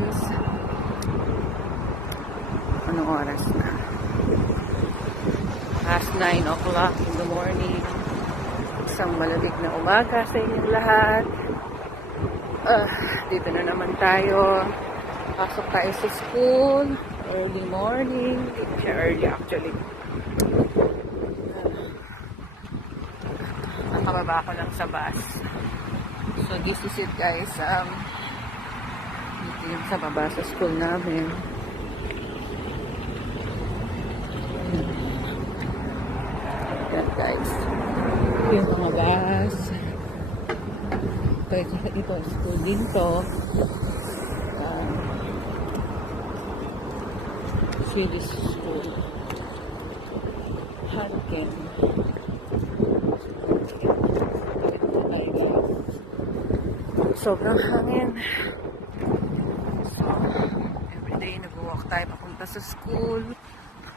guys. Anong oras na? Past 9 o'clock in the morning. Isang malamig na umaga sa inyong lahat. Dito na naman tayo. Pasok tayo sa school. Early morning. Hindi siya early actually. Nakababa ko lang sa bus. So this is it guys. Dito yung sa baba sa school namin. Yan guys. Yung mga bus. Ito school din to. Swedish school. Hanken. Sobrang hangin. So, everyday nag-walk tayo papunta sa school.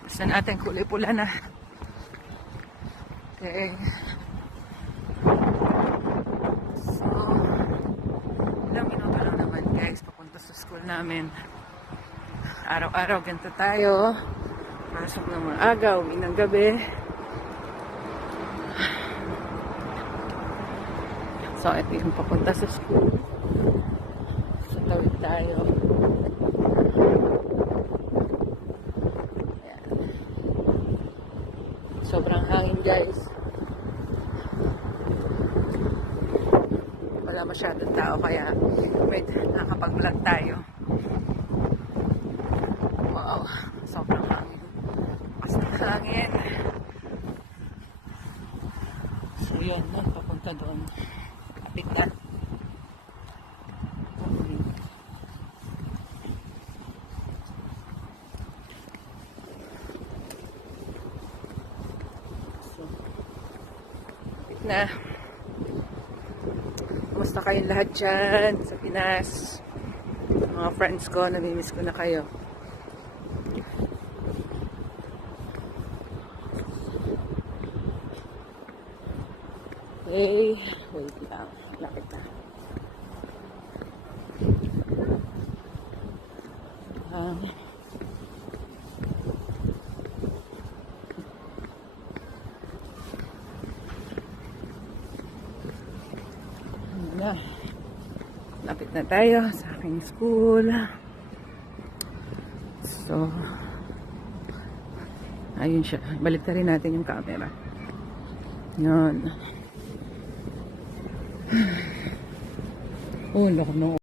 Basta natin kulay pula na. Okay. So, ilang minuto lang naman guys papunta sa school namin. Araw-araw ganito tayo. Pasok ng maaga, uwi ng gabi. So, ito yung papunta sa school. Sa tawid tayo. Ayan. Sobrang hangin guys. Wala masyadong tao kaya nakapag-vlog tayo. Wow, sobrang hangin. Basta hangin. So yun, papunta doon. Kapit na. So, kapit na. Kumusta kayong lahat dyan sa Pinas? Mga friends ko, namimiss ko na kayo. Okay, wait lang. Lapit na. Lapit na tayo sa aking school. So, ayun siya. Balik rin natin yung camera. Yun. Oh, laki na.